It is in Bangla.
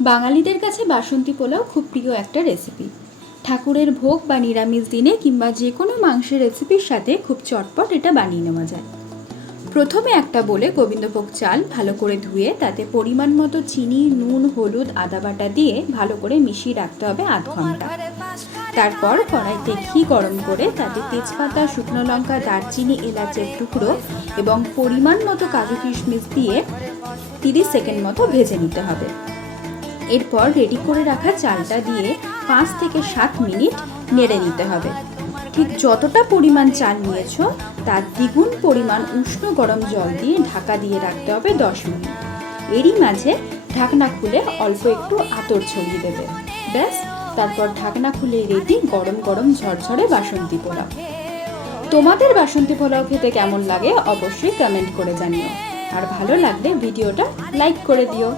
বাঙালিদের কাছে বাসন্তী পোলাও খুব প্রিয় একটা রেসিপি। ঠাকুরের ভোগ বা নিরামিষ দিনে কিংবা যে কোনো মাংসের রেসিপির সাথে খুব চটপট এটা বানিয়ে নেওয়া যায়। প্রথমে একটা বলে গোবিন্দভোগ চাল ভালো করে ধুয়ে তাতে পরিমাণ মতো চিনি, নুন, হলুদ, আদা বাটা দিয়ে ভালো করে মিশিয়ে রাখতে হবে আধ ঘন্টা। তারপর কড়াইতে ঘি গরম করে তাতে তেজপাতা, শুকনো লঙ্কা, দারচিনি, এলাচের টুকরো এবং পরিমাণ মতো কাজু কিশমিশ দিয়ে 30 সেকেন্ড মতো ভেজে নিতে হবে। এরপর রেডি করে রাখা চালটা দিয়ে 5 থেকে 7 মিনিট নেড়ে নিতে হবে। ঠিক যতটা পরিমাণ চাল নিয়েছো তার দ্বিগুণ পরিমাণ উষ্ণ গরম জল দিয়ে ঢাকা দিয়ে রাখতে হবে 10 মিনিট। এরই মাঝে ঢাকনা খুলে অল্প একটু আতর ছড়িয়ে দেবে। ব্যাস, তারপর ঢাকনা খুলে রেডি গরম গরম ঝরঝরে বাসন্তী পোলাও। তোমাদের বাসন্তী পোলাও খেতে কেমন লাগে অবশ্যই কমেন্ট করে জানিও। আর ভালো লাগলে ভিডিওটা লাইক করে দিও।